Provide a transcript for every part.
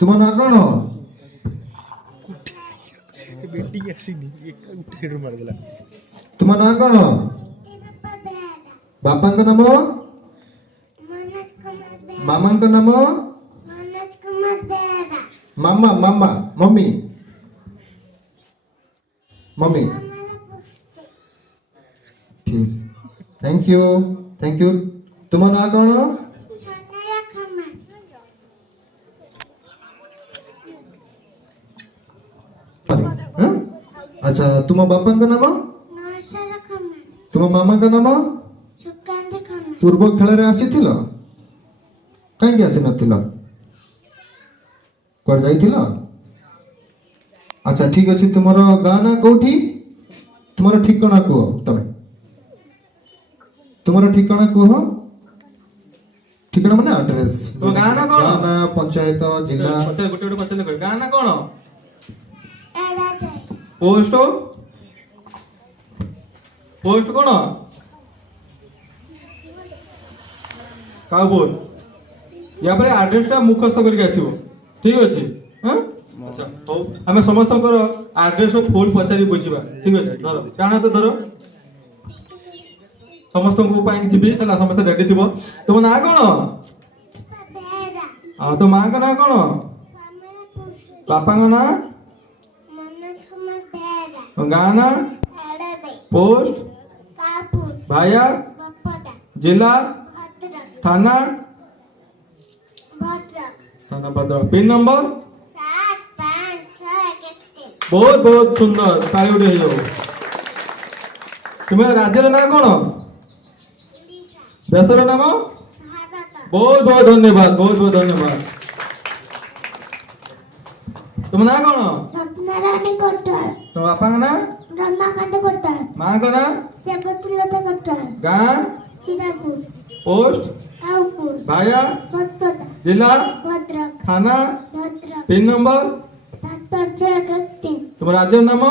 तुम ना कौन बेटिंग आसीनी एक उठे मार देला तुम ना कौन बापा का नाम मनोज कुमार बेरा मामा का नाम मनोज कुमार बेरा मामा मामा मम्मी मम्मी कमला पुष्टि ठीक थैंक यू तुम ना कौन सोनिया खम्मा हाँ? अच्छा तुम बापा का नाम नौशर खम्मा तुम मामा का नाम सुकांत खम्मा पूर्व खेल रे आसीथिल कहीं आसी नथिल कुआर जाइथिल अच्छा ठीक अच्छे तुम गाँ ना कौटी तुम ठिकाना कह तमें तुम ठिकाना कह ठिकाना माने एड्रेस तुम गाँ ना कौन? गाँ ना पंचायत जिला पचास गोटे गोटे पचास गाँ ना कौन एड़ा दे पोस्ट पोस्ट कौन काउपुर या पर एड्रेस टा मुखस्थ करके आसीबो ठीक अछि हां अच्छा हो हमें समस्त एड्रेस फुल पचारि बुझिबा ठीक अछि धर काना तो धर समस्त को पाई जीबी हला समस्त रेडी थिबो तुम ना कौन बेरा हां तो मां का ना कौन कमला पुष्टि पापा का ना मनोज कुमार बेरा गाँ ना एड़ा दे पोस्ट कापुर भाया बपदा जिला भद्रक थाना भद्रक थाना भद्रक पिन नंबर 7 5 6 1 3 बहुत बहुत सुंदर ताली उठे हो तुम्हें राज्य ना कौन उड़ीसा देशर नाम भारत बहुत बहुत धन्यवाद बहुत बहुत धन्यवाद तुम ना कौन स्वप्न रानी कोटवाल तुम बापा का ना रमाकांत कोटवाल माँ का ना सेबतुलता कोटवाल गाँ चिरापुर पोस्ट काउपुर भाया भद्रक जिला भद्रक थाना भद्रक पिन नंबर 7 5 6 1 3 तुम राज्य नाम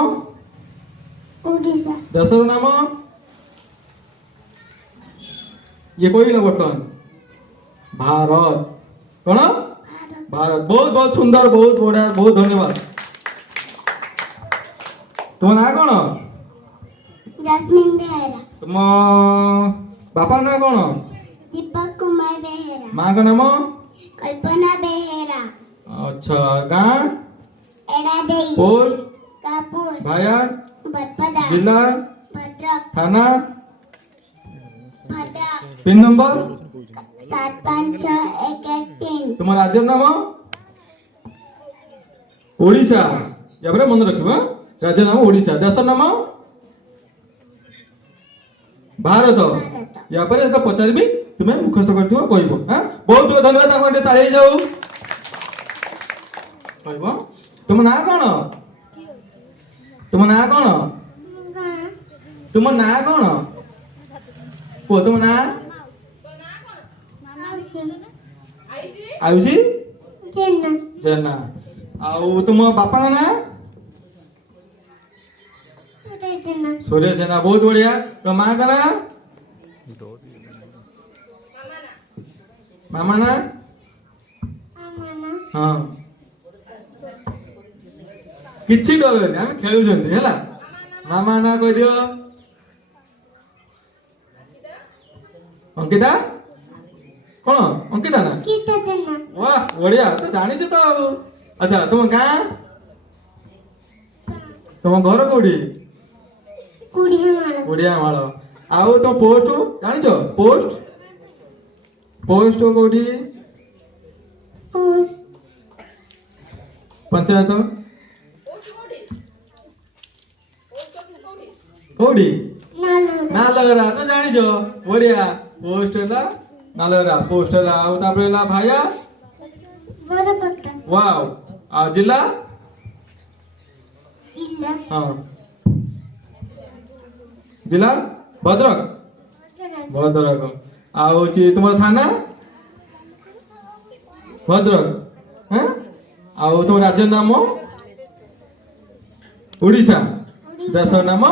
उड़ीसा देशर नाम ये कोई बर्तमान भारत कौन भारत भारत बहुत बहुत सुंदर बहुत बढ़िया बहुत धन्यवाद तुम ना कौन जैस्मिन बेहरा तुम बापा ना कौन दीपक कुमार बेहरा माँ का नाम कल्पना बेहरा अच्छा गाँ एड़ा देई पोस्ट कापुर भाया बरपदा जिला भद्रक थाना भद्रक पिन नंबर 7 5 6 1 1 3 तुम राज्य नाम ओडिशा या मन रखिबा राज्य नाम ओडिशा देश नाम भारत या पर तो पचारबी तुम्हें मुखस्थ करथिबो कहबो हां बहुत बहुत धन्यवाद आपण ताली जाऊ कहबो तुम ना कौन तुम ना कौन गां तुम ना कौन को तुम ना माउसी आयुषी जेना जेना आउ तुम बापा का ना सूरज जेना सूर्य सेना बहुत बढ़िया तो माँ का ना मामा ना आमाना हाँ किछि डर नहीं आम खेलुछंती हैला मामा ना कह दियो अंकिता कौन अंकिता ना गीता जेना वाह बढ़िया तो जानी तो अच्छा तुम गाँ तुम घर कोड़ी कुड़िया माला बढ़िया माल आउ तुम पोस्ट जानिछ पोस्ट पोस्ट कोड़ी फूस पंचायत कोड़ी नालो नालगरा तो जानिछ बढ़िया पोस्ट है नालगरा पोस्ट है आउ तापर है भाया वरपत्ता वाव आ जिला जिला हाँ जिला भद्रक भद्रक आउ तुम थाना भद्रक हाँ आउ तुम राज्य नाम ओडिशा देश नाम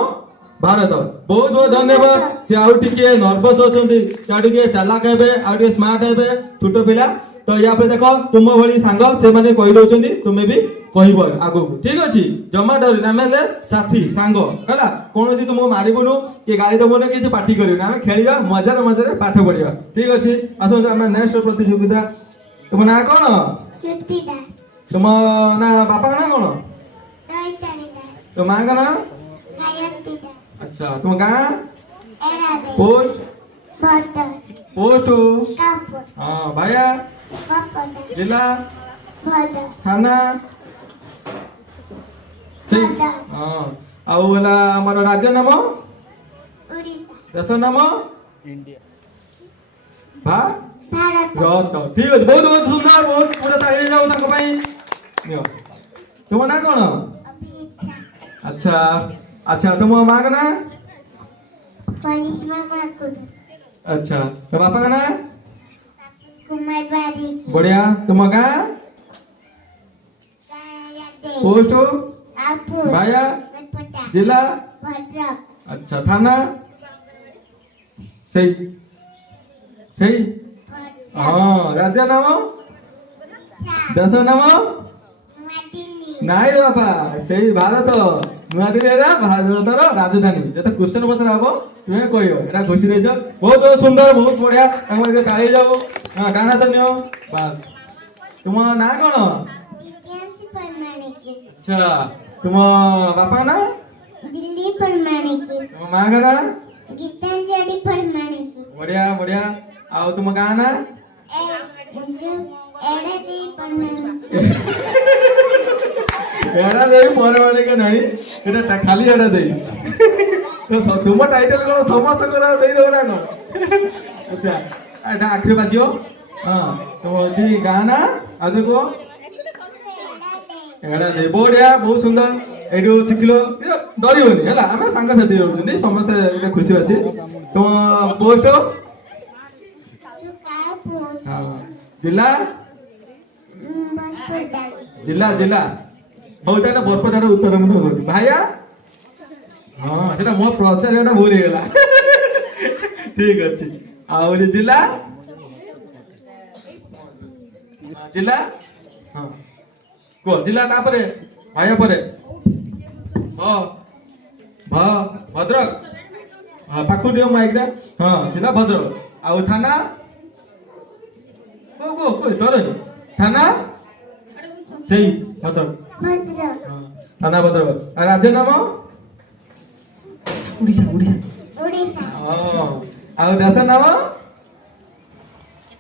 ଭାରତ। ବହୁତ ବହୁତ ଧନ୍ୟବାଦ। ସେ ଆଉ ଟିକେ ନର୍ଭସ ଅଛନ୍ତି, ସେ ଆଉ ଟିକେ ଚାଲାକ ହେବେ, ଆଉ ଟିକେ ସ୍ମାର୍ଟ ହେବେ, ଛୋଟ ପିଲା। ତ ୟା ପରେ ଦେଖ ତୁମ ଭଳି ସାଙ୍ଗ ସେମାନେ କହିଦଉଛନ୍ତି, ତୁମେ ବି କହିବ ଆଗକୁ, ଠିକ ଅଛି? ଜମା ଡରିନି, ଆମେ ହେଲେ ସାଥୀ ସାଙ୍ଗ ହେଲା। କୌଣସି ତୁମକୁ ମାରିବୁନୁ କି ଗାଳି ଦେବୁନି କିଛି ପାଟି କରିବୁନି, ଆମେ ଖେଳିବା ମଜାରେ ମଜାରେ ପାଠ ପଢିବା, ଠିକ ଅଛି? ଆସନ୍ତୁ ଆମେ ନେକ୍ସଟ ପ୍ରତିଯୋଗିତା। ତୁମ ନାଁ କଣ? ଜ୍ୟୋତି ଦାସ ତୁମ ନା ବାପାଙ୍କ ନାଁ କଣ? ଦୈତାରୀ ଦାସ ତୁମ ମାଙ୍କ ନାଁ? ଗାୟତ୍ରୀ ଦାସ ଆଚ୍ଛା ତୁମ ଗାଁ? ଏରାଦେ ପୋଷ୍ଟ? ଭଦ୍ର ପୋଷ୍ଟ? କାପୁର ହଁ ଭାଇଆ? ବପଦା ଜିଲ୍ଲା? ଭଦ୍ର ଥାନା? ସେଇ ଭଦ୍ର ହଁ। ଆଉ ହେଲା ଆମର ରାଜ୍ୟ ନାମ? ଓଡ଼ିଶା ଦେଶ ନାମ? ଭାରତ। ଭାରତ ଠିକ ଅଛି, ବହୁତ ବହୁତ ସୁନ୍ଦର, ବହୁତ ପୁରା ତାଳି ଯାଉ ତାଙ୍କ ପାଇଁ। ନିଅ। ତୁମ ନାଁ କଣ? ଅଭିଲିପ୍ସା ଆଚ୍ଛା ଆଚ୍ଛା ତୁମ ମାଙ୍କ ନାଁ? ପରିଶ୍ମା ମାକୁର ଆଚ୍ଛା ତୋ ବାପାଙ୍କ ନାଁ? କୁମାର ବାରିକ ବଢିଆ। ତୁମ ଗାଁ? ଗାୟତ୍ରୀ ପୋଷ୍ଟ? କାପୁର ଭାଇଆ? ବପଦା ଜିଲ୍ଲା? ଭଦ୍ରକ ଆଚ୍ଛା ଥାନା? ସେଇ ସେଇ ଭଦ୍ରକ ହଁ। ରାଜ୍ୟ ନାମ? ଦେଶ ନାମ? ନୂଆଦିଲ୍ଲୀ ନାଇଁ ବାପା, ସେଇ ଭାରତ। ନୂଆଦିଲ୍ଲୀ ଏଟା ଭାରତର ରାଜଧାନୀ। ଯେତେ କ୍ୱେଶ୍ଚନ ପଚରା ହବ ତୁମେ କହିବ, ଏଟା ଘୋଷି ଦେଇଛ। ବହୁତ ବହୁତ ସୁନ୍ଦର, ବହୁତ ବଢିଆ। ତାଙ୍କ ଟିକେ ତାଳି ଯାଉ। ହଁ କାଣ ହାତ ନିଅ ବାସ୍। ତୁମ ନାଁ କଣ? ଦିବ୍ୟାଂଶୀ ପରମାଣିକ ଆଚ୍ଛା ତୁମ ବାପାଙ୍କ ନାଁ? ଦିଲ୍ଲୀ ପରମାଣିକ ତୁମ ମାଙ୍କ ନାଁ? ଗୀତାଞ୍ଜଳି ପରମାଣିକ ବଢିଆ ବଢିଆ। ଆଉ ତୁମ ଗାଁ ନାଁ? ଏଡାଦି ପରମାଣିକ ଏଡା ଦେଇ ପରେ ମାଣିକ ନାହିଁ, ଏଟା ଖାଲି ଏଡା ଦେଇ। ତୁମ ଟାଇଟେଲ କଣ ସମସ୍ତଙ୍କର ଦେଇଦେବ ନା କଣ? ଆଚ୍ଛା ଏଟା ଆଖିରେ ବାଜିବ। ହଁ ତୁମ ହଉଛି ଗାଁ ନା? ଆଉ ଥରେ କୁହ। ଏଡା ଦେଇ। ବଢିଆ, ବହୁତ ସୁନ୍ଦର। ଏଇଠୁ ଶିଖିଲ, ଡରିବନି ହେଲା। ଆମେ ସାଙ୍ଗସାଥି ରହୁଛନ୍ତି ସମସ୍ତେ, ଗୋଟେ ଖୁସି ବାସି। ତୁମ ପୋଷ୍ଟ? ହଁ। ଜିଲ୍ଲା? ଜିଲ୍ଲା ଜିଲ୍ଲା। ହଉ ତାହେଲେ ବରପଦାର ଉତ୍ତର ମୁଁ ଦଉଛି। ଭାଇଆ? ହଁ ସେଟା ମୋ ପ୍ରଚାରଟା ଭୁଲ ହେଇଗଲା। ଠିକ ଅଛି। ଆଉ ଜିଲ୍ଲା? ଜିଲ୍ଲା? ହଁ କୁହ। ଜିଲ୍ଲା ତାପରେ ଭାଇଆ ପରେ? ହଁ ଭଦ୍ରକ। ହଁ ପାଖକୁ ନିଅ ମାଇକଟା। ହଁ ଜିଲ୍ଲା ଭଦ୍ରକ। ଆଉ ଥାନା? କୁହ କୁହ କୁହ, ଡରନି। ଥାନା? ସେଇ ଭଦ୍ରକ। ଥାନା ଭଦ୍ରକ। ଆଉ ରାଜ୍ୟ ନାମ? ଓଡ଼ିଶା ଓଡ଼ିଶା। ହଁ। ଆଉ ଦେଶ ନାମ?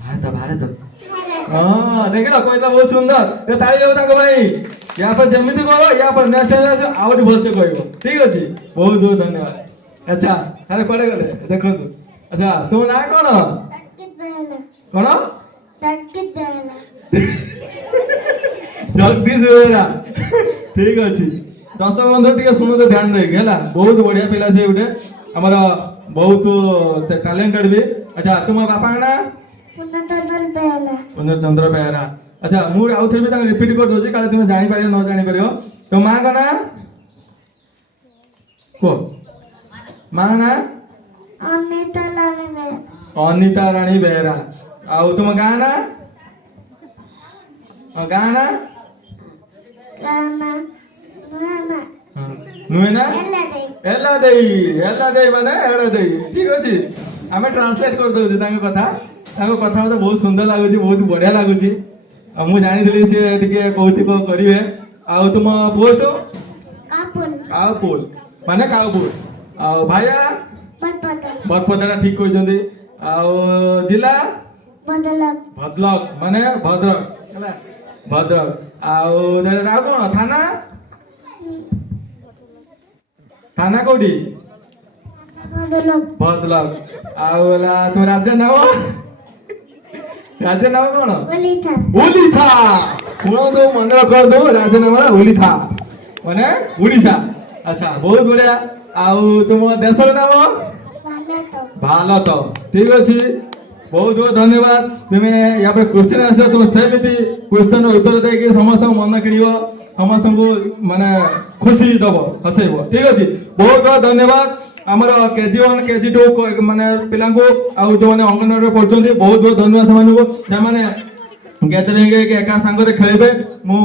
ଭାରତ ଭାରତ। ହଁ ଦେଖିଲ, କହିଲା ବହୁତ ସୁନ୍ଦର। ଏ ତାଳି ଦେବ ତାଙ୍କ ପାଇଁ। ୟା ପରେ ଯେମିତି କହିବ, ୟା ପରେ ନେକ୍ସଟ ଟାଇମ୍ ଆସିବ ଆହୁରି ଭଲସେ କହିବ, ଠିକ ଅଛି? ବହୁତ ବହୁତ ଧନ୍ୟବାଦ। ଆଚ୍ଛା ତାହେଲେ କୁଆଡେ ଗଲେ ଦେଖନ୍ତୁ। ଆଚ୍ଛା ତୁମ ନାଁ କଣ? କଣ? ଜଗଦୀଶ ବେହେରା। ଠିକ ଅଛି। ଦର୍ଶକ ବନ୍ଧୁ ଟିକେ ଶୁଣୁତେ ଧ୍ୟାନ ଦେଇକି ହେଲା। ବହୁତ ବଢିଆ ପିଲା ସେ ଗୋଟେ, ଆମର ବହୁତ ଟ୍ୟାଲେଣ୍ଟେଡ ବି। ଆଚ୍ଛା ତୁମ ବାପାଙ୍କ ନାଁ? ପୂର୍ଣ୍ଣଚନ୍ଦ୍ର ବେହେରା। ଆଚ୍ଛା ମୁଁ ଆଉ ଥରେ ବି ତାଙ୍କୁ ରିପିଟ କରିଦଉଛି, କାଳେ ତୁମେ ଜାଣିପାରିବ ନ ଜାଣିପାରିବ। ତମ ମାଙ୍କ ନାଁ କୁହ। ମାଙ୍କ ନାଁ? ଅନିତା ରାଣୀ ବେହେରା। ଆଉ ତୁମ ଗାଁ ନାଁ? ଗାଁ ନାଁ? ନୁହେଁ ନା? ଏଲା ଦେଇ। ଏଲା ଦେଇ ମାନେ ଏଡା ଦେଇ। ଠିକ ଅଛି, ଆମେ ଟ୍ରାନ୍ସଲେଟ କରିଦଉଛୁ ତାଙ୍କ କଥା। ତାଙ୍କ କଥା ମତେ ବହୁତ ସୁନ୍ଦର ଲାଗୁଛି, ବହୁତ ବଢିଆ ଲାଗୁଛି। ଆଉ ମୁଁ ଜାଣିଥିଲି ସିଏ ଟିକେ କୌତୁକ କରିବେ। ଆଉ ତୁମ ପୋଷ୍ଟ? କାଉପୁଲ ମାନେ କାଉପୁର। ଆଉ ଭାଇଆ? ବରପଦାଟା ଠିକ କହିଛନ୍ତି। ଆଉ ଜିଲ୍ଲା? ଭଦ୍ରକ ମାନେ ଭଦ୍ରକ ହେଲା, ଭଦ୍ରକ। ଆଉ ଆଉ କଣ? ଥାନା? ଥାନା କୋଉଠି? ଭଦ୍ରକ। ଆଉ ହେଲା ତୁମ ରାଜ୍ୟ ନାମ? ରାଜ୍ୟ ନାମ କଣ? ଓଲିଥା। ଶୁଣନ୍ତୁ, ମନେ ରଖନ୍ତୁ, ରାଜ୍ୟ ନାମ ଓଲିଥା ମାନେ ଓଡ଼ିଶା। ଆଚ୍ଛା ବହୁତ ବଢିଆ। ଆଉ ତୁମ ଦେଶର ନାମ? ଭାରତ। ଠିକ ଅଛି। बहुत बहुत धन्यवाद तुम्हें यहाँ पर क्वेश्चन आस तुम सेमती क्वेश्चन उत्तर देकी समस्त मन किण समस्त को माने खुशी दब हसैब ठीक अच्छे बहुत बहुत धन्यवाद आमर KG1 KG2 माने पिला आउ जो मैंने अंगनवाड़ी पढ़ुंट बहुत बहुत धन्यवाद से गैदरिंग एका सांगे खेलेंगे मु